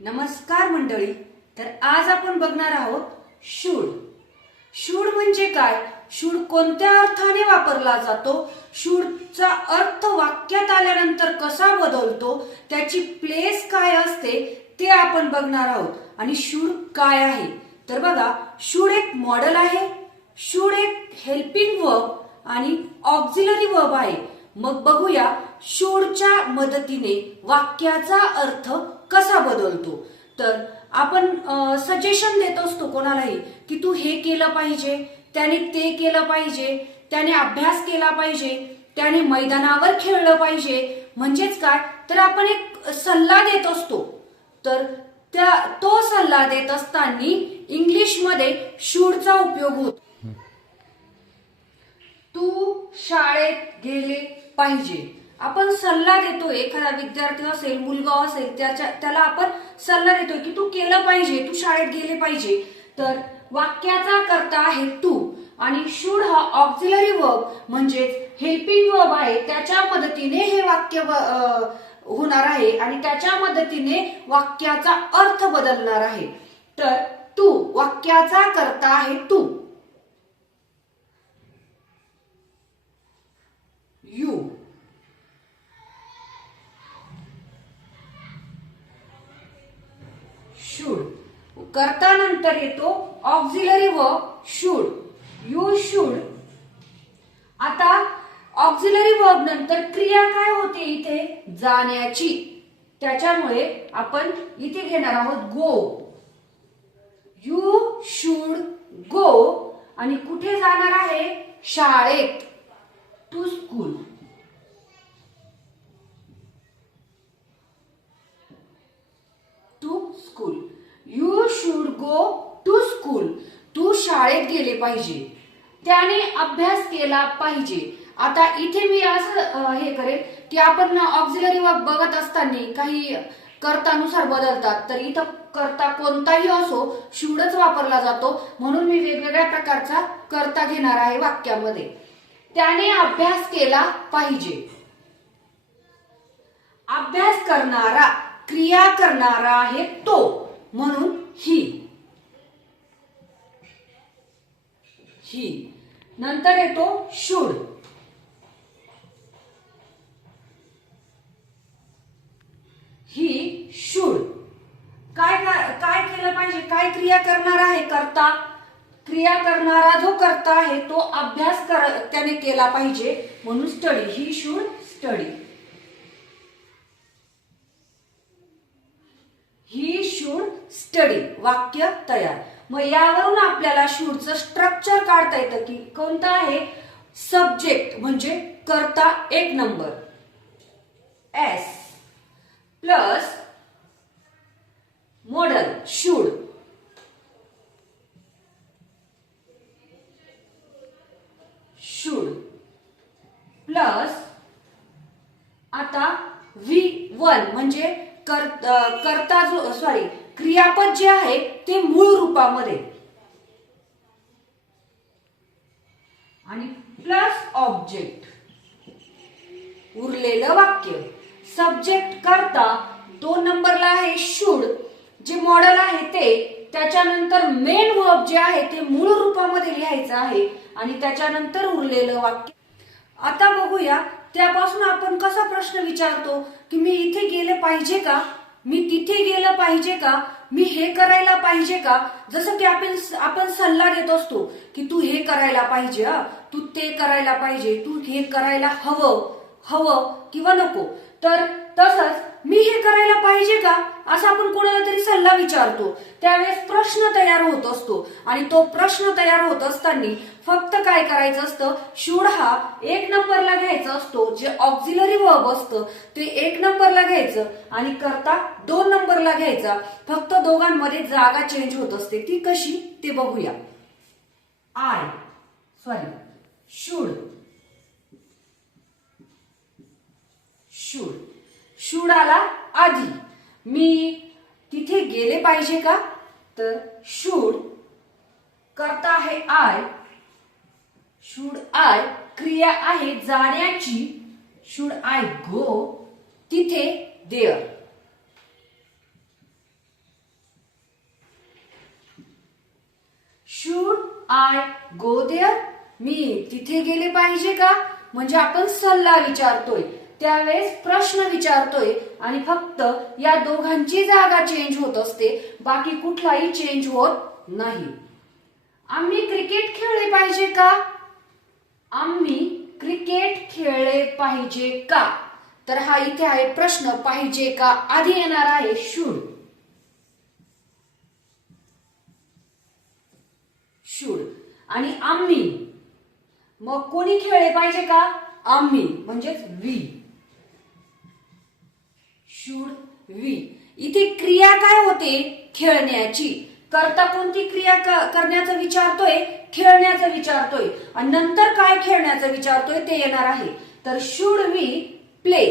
नमस्कार मंडळी. तर आज आपण बघणार आहोत शूड. शूड म्हणजे काय, शूड कोणत्या अर्थाने वापरला जातो, शूडचा अर्थ वाक्यात आल्यानंतर कसा बदलतो, त्याची प्लेस काय असते ते आपण बघणार आहोत. आणि शूड काय आहे तर बघा, शूड एक मॉडेल आहे, शूड एक हेल्पिंग वर्ब आणि ऑक्झिलरी वर्ब आहे. मग बघूया शूडच्या मदतीने वाक्याचा अर्थ कसा बदलतो. तर आपण सजेशन देत असतो कोणालाही की तू हे केलं पाहिजे, त्याने ते केलं पाहिजे, त्याने अभ्यास केला पाहिजे, त्याने मैदानावर खेळलं पाहिजे. म्हणजेच काय तर आपण एक सल्ला देत असतो. तर तो सल्ला देत असताना इंग्लिशमध्ये शूडचा उपयोग होतो. तू शाळेत गेले पाहिजे. आपण सल्ला देतोय, एखादा विद्यार्थी असेल, मुलगा असेल, त्याला आपण सल्ला देतोय की तू केलं पाहिजे, तू शाळेत गेले पाहिजे. तर वाक्याचा कर्ता आहे तू आणि शूड हा ऑक्झिलरी वर्ब म्हणजेच हेल्पिंग वर्ब आहे. त्याच्या मदतीने हे वाक्य होणार आहे आणि त्याच्या मदतीने वाक्याचा अर्थ बदलणार आहे. तर तू वाक्याचा कर्ता आहे तू. You, should. कर्ता नंतर येतो auxiliary verb should. You should. आता ऑक्झिलरी वर्ब नंतर क्रिया काय होते इथे, जाण्याची. त्याच्यामुळे आपण इथे घेणार आहोत गो. You should go. आणि कुठे जाणार आहे, शाळेत. To school. To school. You should go to school. तू शाळेत गेले पाहिजे, त्याने अभ्यास केला पाहिजे. आता इथे मी असं हे करेल की आपण ऑक्झिलरी वर्ब बघत असताना काही कर्तानुसार बदलतात. तर इथं कर्ता कोणताही असो शूडच वापरला जातो, म्हणून मी वेगवेगळ्या प्रकारचा कर्ता घेणार आहे वाक्यामध्ये. त्याने अभ्यास केला पाहिजे. अभ्यास करणारा, क्रिया करणारा आहे तो, म्हणून ही. ही नंतर येतो शूड. He should. काय काय केलं पाहिजे, काय क्रिया करणार आहे कर्ता. क्रिया करणारा जो कर्ता आहे तो अभ्यास त्याने केला पाहिजे, म्हणून study. He should study. He should study. वाक्य तयार. मग यावरून आपल्याला शूडचं स्ट्रक्चर काढता येतं की कोणतं आहे. सब्जेक्ट म्हणजे कर्ता एक number, S plus model should. Should plus आता V1 म्हणजे कर्ता जो क्रियापद जे आहे ते मूळ रूपामध्ये आणि प्लस ऑब्जेक्ट. उरलेलं वाक्य. सब्जेक्ट कर्ता 2 नंबरला आहे शूड, जे मॉडेल आहे ते. त्याच्यानंतर मेन वर्ब जे आहे ते मूळ रूपामध्ये लिहायचं आहे आणि त्याच्यानंतर उरलेलं वाक्य. आता बघूया त्यापासून आपण कसा प्रश्न विचारतो की मी इथे गेले पाहिजे का, मी तिथे गेलं पाहिजे का, मी हे करायला पाहिजे का. जसं की आपण सल्ला देत असतो की तू हे करायला पाहिजे, तू ते करायला पाहिजे, तू हे करायला हवं किंवा नको. तर तसंच मी हे करायला पाहिजे का असं आपण कोणाला तरी सल्ला विचारतो, त्यावेळेस प्रश्न तयार होत असतो. आणि तो प्रश्न तयार होत असताना फक्त काय करायचं असतं, शूड हा 1 नंबरला घ्यायचा असतो, जे ऑक्झिलरी वर्ब असतं ते 1 नंबरला घ्यायचं आणि कर्ता 2 नंबरला घ्यायचा. फक्त दोघांमध्ये जागा चेंज होत असते. ती कशी ते बघूया. शूड. शूड. शूड आला आधी. मी तिथे गेले पाहिजे का, तर शूड कर्ता आहे आय. शूड आय क्रिया आहे जाण्याची. शूड आय गो तिथे देअर. I go there? मी तिथे गेले पाहिजे का? म्हणजे आपण सल्ला विचारतोय, त्यावेळेस प्रश्न विचारतोय आणि फक्त या दोघांची जागा चेंज होत असते, बाकी कुठलाही चेंज होत नाही. आम्ही क्रिकेट खेळले पाहिजे का? आम्ही क्रिकेट खेळले पाहिजे का? तर हा इथे आहे प्रश्न, पाहिजे का आधी येणार आहे शुड. शुड आणि आम्ही, मग कोणी खेळले पाहिजे का? आम्ही म्हणजेच वी. Should we. इथे क्रिया काय होते? खेळण्याची. करता कोणती क्रिया करण्याचं विचारतोय? खेळण्याचं विचारतोय. आणि नंतर काय खेळण्याचं विचारतोय ते येणार आहे. तर should we play?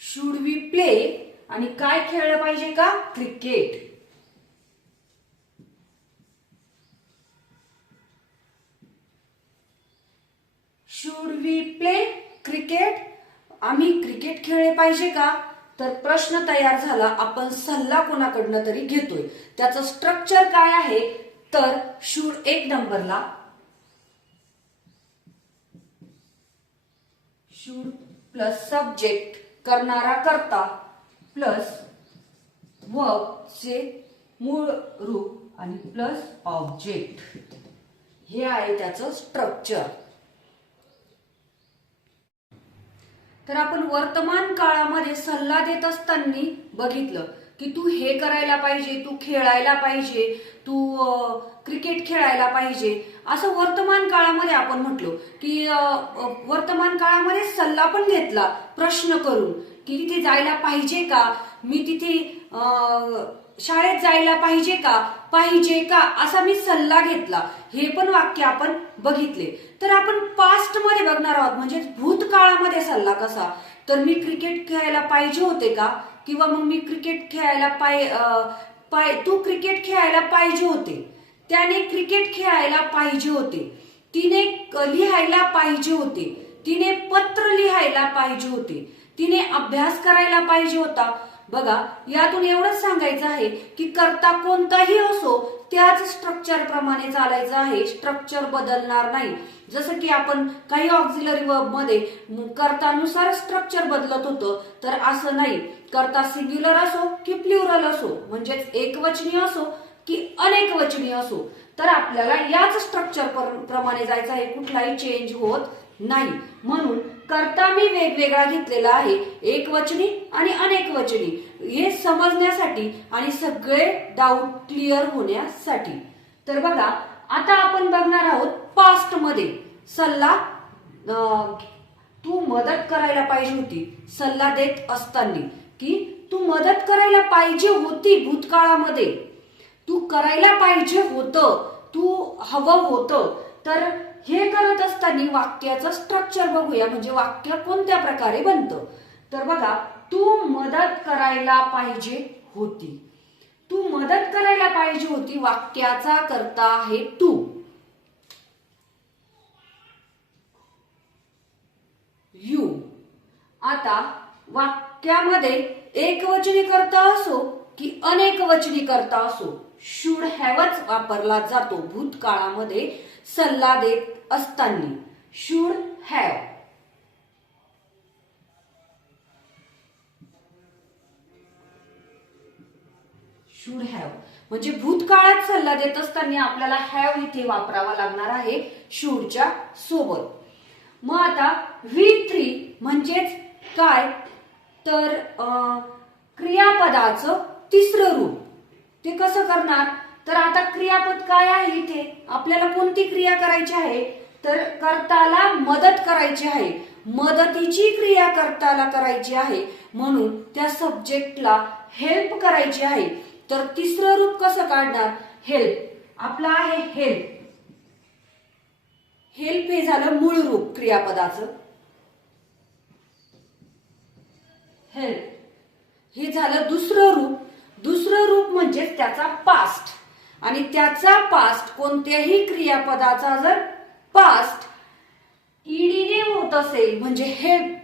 Should we play आणि काय खेळलं पाहिजे का? Cricket. Should we play cricket? आम्ही क्रिकेट खेळले पाहिजे का? तर प्रश्न तयार झाला. आपण सल्ला कोणाकडनं तरी घेतोय. त्याचं स्ट्रक्चर काय आहे? तर शुड एक नंबरला, शुड प्लस सब्जेक्ट करणारा कर्ता प्लस वर्बचे मूळ रूप आणि प्लस ऑब्जेक्ट, हे आहे त्याचं स्ट्रक्चर. तर आपण वर्तमान काळामध्ये सल्ला देत असताना बघितलं की तू हे करायला पाहिजे, तू खेळायला पाहिजे, तू क्रिकेट खेळायला पाहिजे, असं वर्तमान काळामध्ये आपण म्हटलो की वर्तमान काळामध्ये सल्ला पण घेतला प्रश्न करून की तिथे जायला पाहिजे का? मी तिथे शाळेत जायला पाहिजे का? पाहिजे का असा मी सल्ला घेतला. हे पण वाक्य आपण बघितले. तर आपण पास्ट मध्ये बघणार आहोत, म्हणजे भूतकाळामध्ये सल्ला कसा? तर मी क्रिकेट खेळायला पाहिजे होते का? किंवा मग मी क्रिकेट खेळायला तू क्रिकेट खेळायला पाहिजे होते, त्याने क्रिकेट खेळायला पाहिजे होते, तिने लिहायला पाहिजे होते, तिने पत्र लिहायला पाहिजे होते, तिने अभ्यास करायला पाहिजे होता. बघा, यातून एवढंच सांगायचं आहे की कर्ता कोणताही असो त्याच स्ट्रक्चर प्रमाणे चालायचं आहे, स्ट्रक्चर बदलणार नाही. जसं की आपण काही ऑक्झिलरी वर्ब मध्ये कर्तानुसार स्ट्रक्चर बदलत होतं, तर असं नाही. कर्ता सिंग्युलर असो की प्लुरल असो, म्हणजेच एकवचनी असो की अनेक वचनी असो, तर आपल्याला याच स्ट्रक्चर प्रमाणे जायचं आहे, कुठलाही चेंज होत नाही. म्हणून कर्ता मी वेगवेगळा घेतलेला आहे, एकवचनी आणि अनेक वचनी, हे समजण्यासाठी आणि सगळे डाऊट क्लिअर होण्यासाठी. तर बघा, आता आपण बघणार आहोत पास्ट मध्ये सल्ला. तू मदत करायला पाहिजे होती, सल्ला देत असताना की तू मदत करायला पाहिजे होती भूतकाळामध्ये, तू करायला पाहिजे होतं, तू हवं होतं. तर हे करत असताना वाक्याचं स्ट्रक्चर बघूया, म्हणजे वाक्य कोणत्या प्रकारे बनतं. तर बघा, तू मदत करायला पाहिजे होती. तू मदत करायला पाहिजे होती, वाक्याचा कर्ता आहे तू. यू. आता वाक्यामध्ये एकवचनी कर्ता असो की अनेक वचनी कर्ता असो, शुड हॅवच वापरला जातो भूतकाळामध्ये सल्ला देत असताना. Should have. शुड हॅव म्हणजे भूतकाळात सल्ला देत असताना आपल्याला हॅव इथे वापरावा लागणार आहे शुडच्या सोबत. मग आता V3 म्हणजेच काय? तर क्रियापदाचं तिसरं रूप. ते कसं करणार? तर आता क्रियापद काय आहे इथे? आपल्याला कोणती क्रिया करायची आहे? तर कर्ताला मदत करायची आहे, मदतीची क्रिया कर्ताला करायची आहे, म्हणून त्या सब्जेक्टला हेल्प करायची आहे. तर तिसरं रूप कसं काढणार? हेल्प. आपला आहे हेल्प. हेल्प हे झालं मूळ रूप क्रियापदाचं. हेल्प हे झालं दुसरं रूप. दुसरं रूप म्हणजे त्याचा पास्ट, आणि त्याचा पास्ट कोणत्याही क्रियापदाचा जर पास्ट ईडीने होत असेल, म्हणजे हेल्प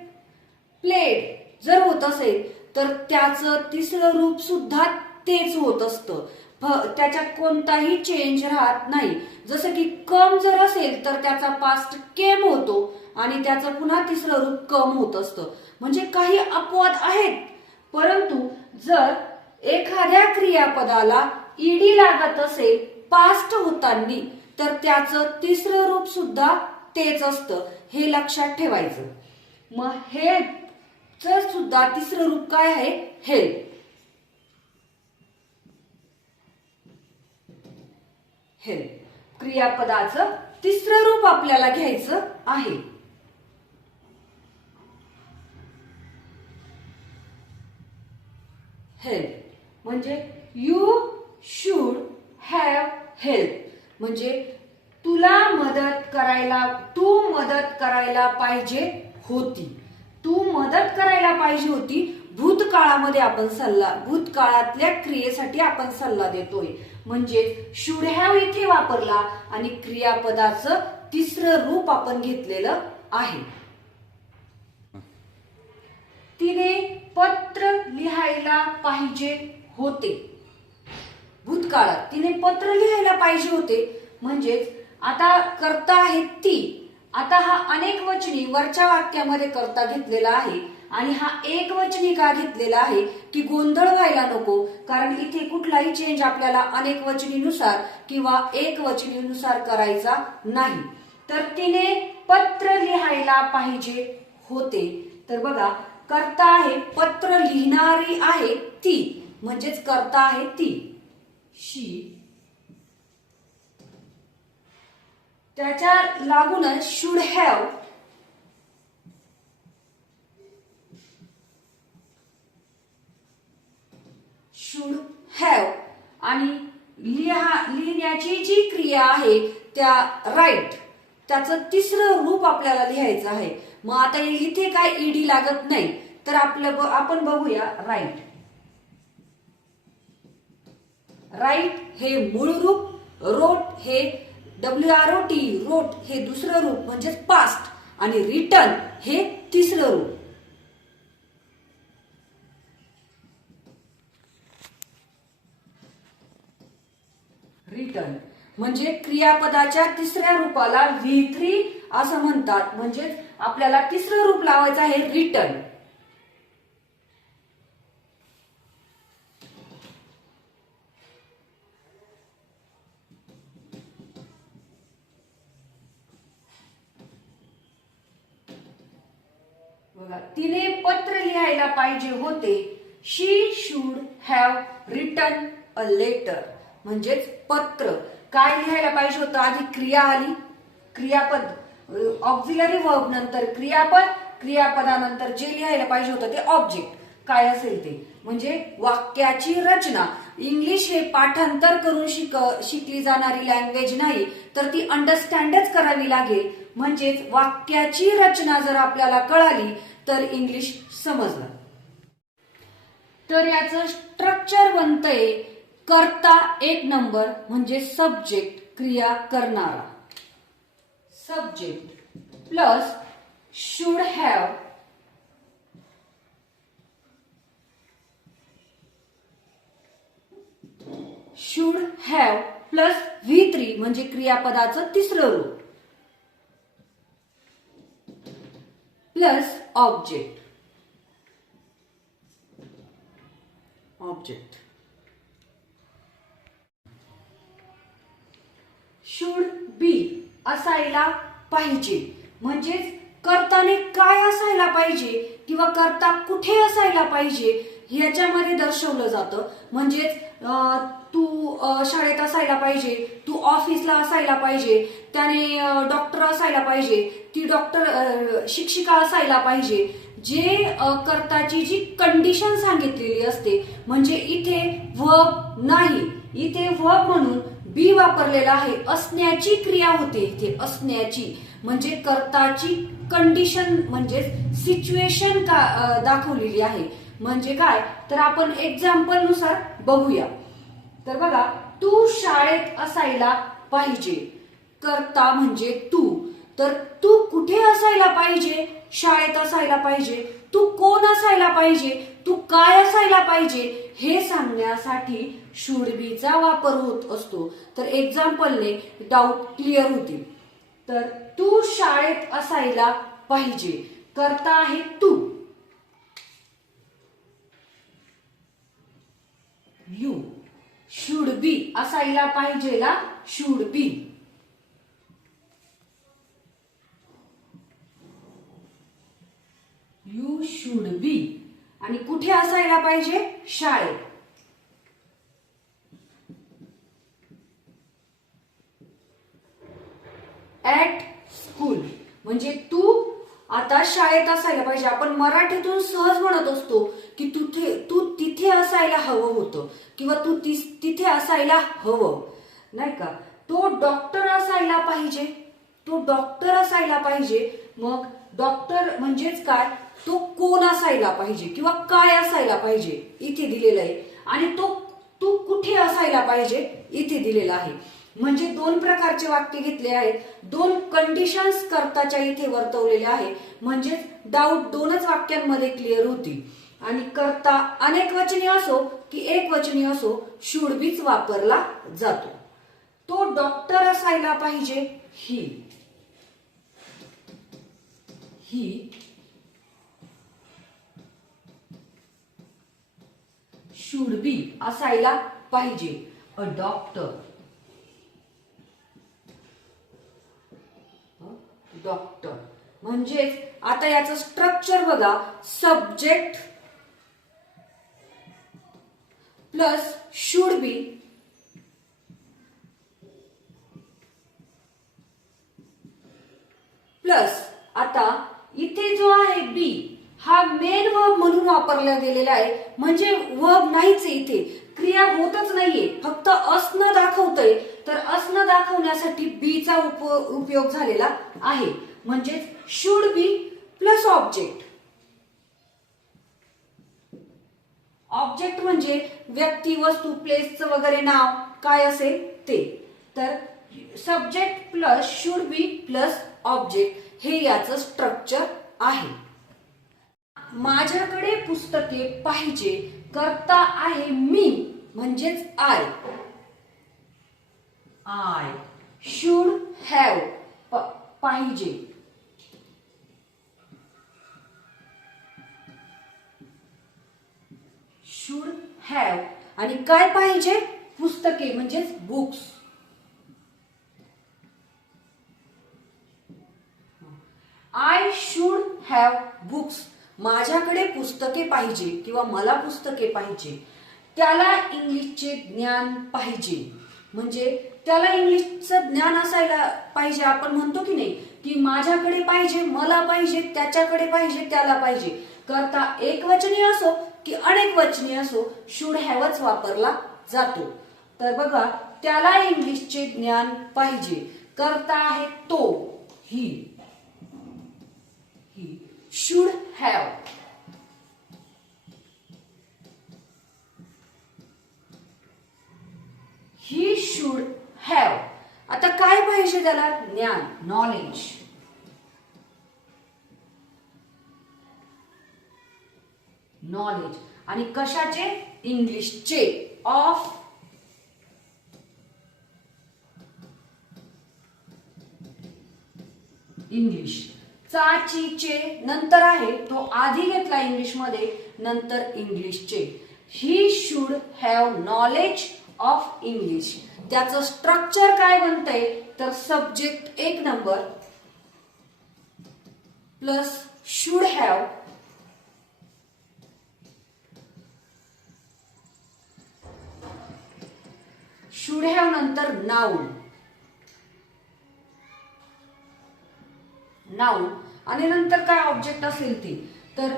प्लेड जर होत असेल, तर त्याचं तिसरं रूप सुद्धा तेच होत असतं, त्याच्यात कोणताही चेंज राहत नाही. जसं की कम जर असेल तर त्याचा पास्ट केम होतो आणि त्याचं पुन्हा तिसरं रूप कम होत असतं. म्हणजे काही अपवाद आहेत, परंतु जर एखाद्या क्रियापदाला ईडी लागत असेल पास्ट होताना तर त्याचं तिसरं रूप सुद्धा तेच असतं, हे लक्षात ठेवायचं. मग हेल्पचं सुद्धा तिसरं रूप काय आहे? हेल्प. हेल्प क्रियापदाचं तिसरं रूप आपल्याला घ्यायचं आहे. हेल्प म्हणजे यू शुड हॅव हेल्प, म्हणजे तुला मदत करायला, तू मदत करायला पाहिजे होती. तू मदत करायला पाहिजे होती. भूतकाळामध्ये आपण सल्ला, भूतकाळातल्या क्रियेसाठी आपण सल्ला देतोय, म्हणजे शुड हॅव इथे वापरला आणि क्रियापदाचं तिसरं रूप आपण घेतलेलं आहे. तिने पत्र लिहायला पाहिजे होते. भूतकाळात तिने पत्र लिहायला पाहिजे होते, म्हणजेच आता कर्ता आहे ती. आता हा अनेक वचनी वरच्या वाक्यामध्ये कर्ता घेतलेला आहे आणि हा एक वचनी का घेतलेला आहे की गोंधळ व्हायला नको, कारण इथे कुठलाही चेंज आपल्याला अनेक वचनीनुसार किंवा एक वचनीनुसार करायचा नाही. तर तिने पत्र लिहायला पाहिजे होते. तर बघा, कर्ता आहे, पत्र लिहिणारी आहे ती, म्हणजेच कर्ता आहे ती, शी. त्याच्या लागूनच शुड हॅव, शुड हॅव आणि लिहिण्याची जी क्रिया आहे त्या राईट, त्याचं तिसरं रूप आपल्याला लिहायचं आहे. मग आता इथे काय ईडी लागत नाही, तर आपण बघूया राईट. राईट हे मूळ रूप, रोट हे WROT, रोट हे दुसरं रूप म्हणजेच पास्ट, आणि रिटर्न हे तिसरं रूप. रिटर्न म्हणजे क्रियापदाच्या तिसऱ्या रूपाला V3 असं म्हणतात, म्हणजेच आपल्याला तिसरं रूप लावायचं आहे रिटर्न. बघा, तिने पत्र लिहायला पाहिजे होते. She should have written a letter, म्हणजेच पत्र. काय लिहायला पाहिजे होतं? आधी क्रिया आली, क्रियापद, ऑक्झिलरी वर्ब नंतर क्रियापद, क्रियापदानंतर जे लिहायला पाहिजे होतं ते ऑब्जेक्ट काय असेल ते, म्हणजे वाक्याची रचना. इंग्लिश हे पाठांतर करून शिकली जाणारी लँग्वेज नाही, तर ती अंडरस्टँडच करावी लागेल. म्हणजेच वाक्याची रचना जर आपल्याला कळाली तर इंग्लिश समजलं. तर याचं स्ट्रक्चर बनतंय कर्ता एक नंबर म्हणजे सब्जेक्ट, क्रिया करणारा, subject plus should have, should have plus V3 म्हणजे क्रियापदाचं तिसरं रूप, plus object. Object should be असायला पाहिजे, म्हणजेच कर्ताने काय असायला पाहिजे किंवा कर्ता कुठे असायला पाहिजे ह्याच्यामध्ये दर्शवलं जातं. म्हणजेच तू शाळेत असायला पाहिजे, तू ऑफिसला असायला पाहिजे, त्याने डॉक्टर असायला पाहिजे, ती डॉक्टर शिक्षिका असायला पाहिजे. जे कर्ताची जी कंडिशन सांगितलेली असते, म्हणजे इथे वर्ब नाही, इथे वर्ब म्हणून बी वापरलेला आहे. असण्याची क्रिया होते इथे, असण्याची म्हणजे कर्ताची कंडिशन म्हणजे सिच्युएशन दाखवलेली आहे. म्हणजे काय, तर आपण एक्झाम्पल नुसार बघूया. तर बघा, तू शाळेत असायला पाहिजे, कर्ता म्हणजे तू. तर तू कुठे असायला पाहिजे? शाळेत असायला पाहिजे. तू कोण असायला पाहिजे? तू काय असायला पाहिजे हे सांगण्यासाठी शुड बी चा वापर होत असतो. तर एक्झाम्पलने डाऊट क्लिअर होतील. तर तू शाळेत असायला पाहिजे, करता आहे तू. यू. शुड बी असायला पाहिजेला should be. You should be. आणि कुठे असायला पाहिजे? शाळेत. At school. म्हणजे तू आता शाळेत असायला पाहिजे. आपण मराठीतून सहज म्हणत असतो की तू तिथे असायला हवं होतं किंवा तू तिथे असायला हवं, नाही का. तो डॉक्टर असायला पाहिजे, तो डॉक्टर असायला पाहिजे. मग डॉक्टर म्हणजेच काय, तो कोण असायला पाहिजे किंवा काय असायला पाहिजे इथे दिलेलं आहे. आणि तू कुठे असायला पाहिजे इथे दिलेला आहे. म्हणजे दोन प्रकारचे वाक्य घेतले आहेत, दोन कंडिशन्स करताच्या इथे वर्तवलेल्या आहे. म्हणजे डाऊट दोनच वाक्यांमध्ये क्लिअर होती. आणि करता अनेक वचनी असो की एक वचनी असो, शुड बीच वापरला जातो. तो डॉक्टर असायला पाहिजे, ही. शुड बी असायला पाहिजे, अ डॉक्टर. डॉक्टर. म्हणजेच आता याचं स्ट्रक्चर बघा, subject plus should be plus आता इथे जो आहे बी हा मेन वर्ब म्हणून वापरला गेलेला आहे. म्हणजे वर्ब नाहीच इथे, क्रिया होतच नाहीये, फक्त असणं दाखवतंय. तर असणं दाखवण्यासाठी बी चा उपयोग झालेला आहे. म्हणजे should be plus object. Object म्हणजे व्यक्ती, वस्तू, प्लेसचं वगैरे नाव काय असेल ते. तर subject plus should be plus object हे याचं स्ट्रक्चर आहे. माझ्याकडे पुस्तके पाहिजे, करता आहे मी म्हणजेच आय. शुड हॅव पाहिजे. Should have. आणि काय पाहिजे? पुस्तके म्हणजेच books. I should have books. माझ्याकडे पुस्तके पाहिजे किंवा मला पुस्तके पाहिजे. त्याला इंग्लिशचे ज्ञान पाहिजे. म्हणजे त्याला इंग्लिशचं ज्ञान असायला पाहिजे. आपण म्हणतो की नाही की माझ्याकडे पाहिजे, मला पाहिजे, त्याच्याकडे पाहिजे, त्याला पाहिजे. करता एक वचनी असो की अनेक वचनी असो, शुड हॅवच वापरला जातो. तर बघा, त्याला इंग्लिशचे ज्ञान पाहिजे. करता आहे तो, he. Should have. He should have. आता काय पाहिजे त्याला? ज्ञान, नॉलेज. नॉलेज. आणि कशाचे? इंग्लिशचे. Of English. चाचीचे नंतर आहे, तो आधी घेतला इंग्लिश मध्ये, नंतर इंग्लिशचे. ही should have knowledge of English. त्याचं स्ट्रक्चर काय बनतंय? तर सब्जेक्ट एक number plus should have should have नंतर नाउन. नाउन आणि नंतर काय ऑब्जेक्ट असेल ते. तर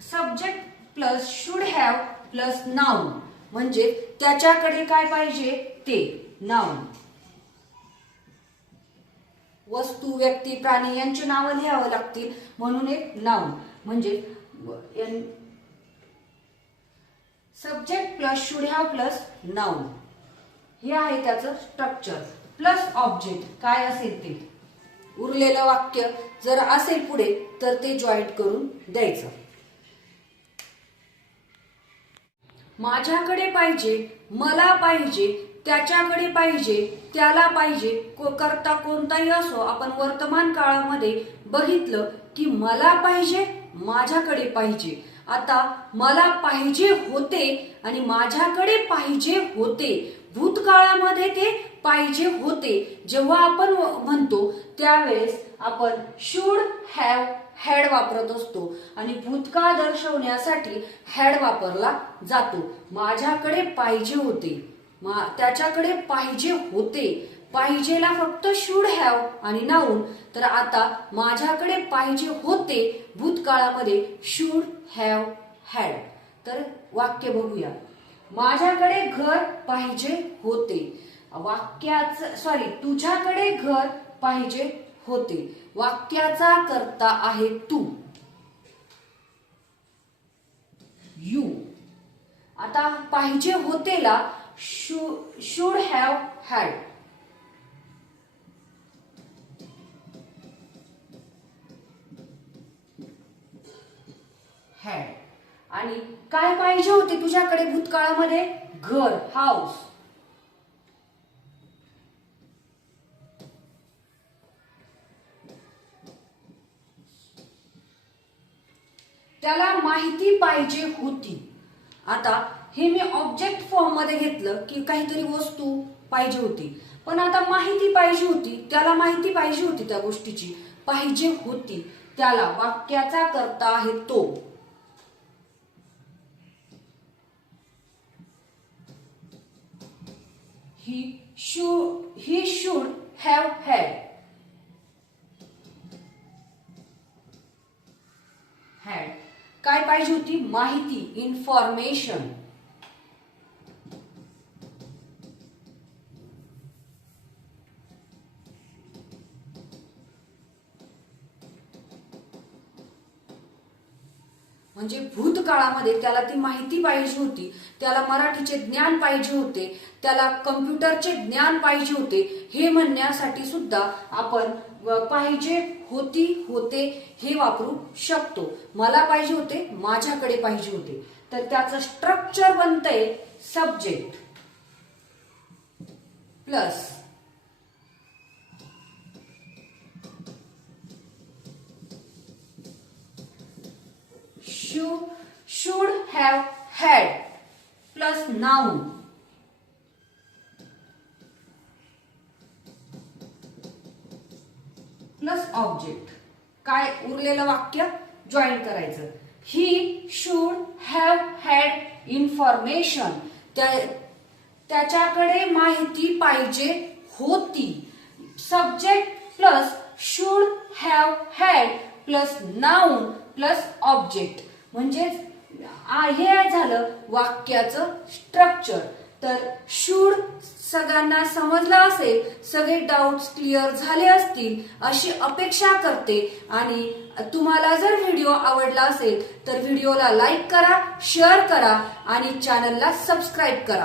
subject plus should have plus noun म्हणजे त्याच्याकडे काय पाहिजे ते, नाउन. वस्तू, व्यक्ती, प्राणी यांची नावं लिहावं लागतील म्हणून एक नाउन. म्हणजे subject plus should have plus noun हे आहे त्याचं स्ट्रक्चर. प्लस ऑब्जेक्ट काय असेल ते. उरलेलं वाक्य जर असेल पुढे तर ते जॉईंट करून द्यायचं. माझ्याकडे पाहिजे, मला पाहिजे, त्याच्याकडे पाहिजे, त्याला पाहिजे, करता कोणताही असो, आपण वर्तमान काळामध्ये बघितलं की मला पाहिजे, माझ्याकडे पाहिजे. आता मला पाहिजे होते आणि माझ्याकडे पाहिजे होते, भूतकाळामध्ये ते पाहिजे होते. जेव्हा आपण म्हणतो त्यावेळेस आपण शुड हॅव हॅड वापरत असतो आणि भूतकाळ दर्शवण्यासाठी हॅड वापरला जातो. माझ्याकडे पाहिजे होते, त्याच्याकडे पाहिजे होते, पाहिजेला फक्त शुड हॅव आणि नाऊन. तर आता माझ्याकडे पाहिजे होते भूतकाळामध्ये शुड हॅव हॅड. तर वाक्य बघूया. माझ्याकडे घर पाहिजे होते, तुझ्याकडे घर पाहिजे होते, वाक्याचा कर्ता आहे तू, यू. आता पाहिजे होतेला शुड हॅव हॅड, हॅड. आणि काय पाहिजे होते तुझ्याकडे भूतकाळामध्ये? घर, हाऊस. त्याला माहिती पाहिजे होती. आता हे मी ऑब्जेक्ट फॉर्म मध्ये घेतलं की काहीतरी वस्तू पाहिजे होती, पण आता माहिती पाहिजे होती, त्याला माहिती पाहिजे होती त्या गोष्टीची, पाहिजे होती, त्याला वाक्याचा कर्ता आहे तो. He should have had. काय पाहिजे होती? माहिती, इन्फॉर्मेशन. म्हणजे भूतकाळामध्ये त्याला ती माहिती पाहिजे होती, त्याला मराठीचे ज्ञान पाहिजे होते, त्याला कम्प्युटरचे ज्ञान पाहिजे होते. हे म्हणण्यासाठी सुद्धा आपण पाहिजे होती, होते हे वापरू शकतो. मला पाहिजे होते, माझ्याकडे पाहिजे होते. तर त्याचं स्ट्रक्चर बनतंय subject plus should have had plus noun plus object. काय उरलेलं वाक्य जॉईन करायचं. He should have had information, त्याच्याकडे माहिती पाहिजे होती. Subject plus should have had plus noun plus object. म्हणजेच हे झालं वाक्याचं स्ट्रक्चर. तर शुड सगळ्यांना समजलं असेल, सगळे डाऊट्स क्लिअर झाले असतील अशी अपेक्षा करते. आणि तुम्हाला जर व्हिडिओ आवडला असेल तर व्हिडिओला लाईक करा, शेअर करा आणि चॅनलला सबस्क्राईब करा.